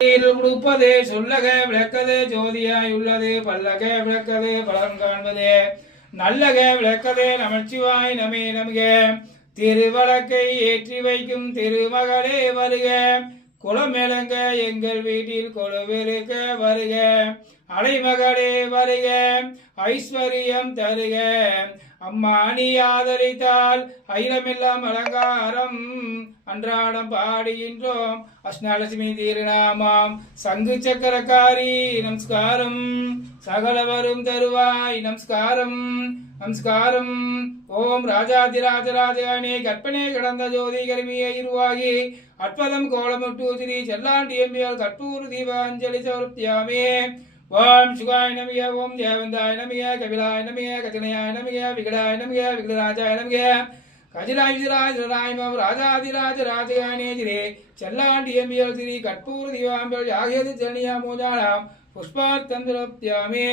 கொடுப்பதே சொல்லக விளக்கது ஜோதியாயுள்ளது பல்லக விளக்கது பலன் காண்பதே நல்லக விளக்கதே நமச்சிவாய் நமே நமக திருவழக்கை ஏற்றி வைக்கும் திருமகளே வருக குளமெழுங்க எங்கள் வீட்டில் கொழுவிருக்க வருக அலைமகளே வருக ஐஸ்வர்யம் தருக அம்மா நீ ஆதரித்தால் அயிலமெல்லாம் அலங்காரம் அன்றாடம் பாடுகின்றோம் அஷ்டலட்சுமி திருநாமாம் சங்கு சக்கரக்காரி நமஸ்காரம் சகலவரும் தருவாய் நமஸ்காரம் நமஸ்காரம் ஓம் ராஜாதிராஜராஜகானே கற்பனை கிடந்த ஜோதி கருமியை இருவாகி அற்புதம் கோலமுட்டு ஸ்ரீ செல்லாண்டி எம்பியால் கற்பூர் தீபாஞ்சலி சமர்ப்பியாமே ஓம் சுகாய நமிய ஓம் தேவந்தாய நமிய கபிலாய நமிய கஜனயாய நமிய விகடாய நமிய விகடராஜாய நமிய கஜிராய் விஜராய் ராஜாதிராஜ ராஜகானே ஸ்ரீ செல்லாண்டி எம்பியால் ஸ்ரீ கற்பூர் தீபாம்பல் யாகியது ஜனியா மூஜானாம் புஷ்பார்த்தம் சமர்ப்பியாமே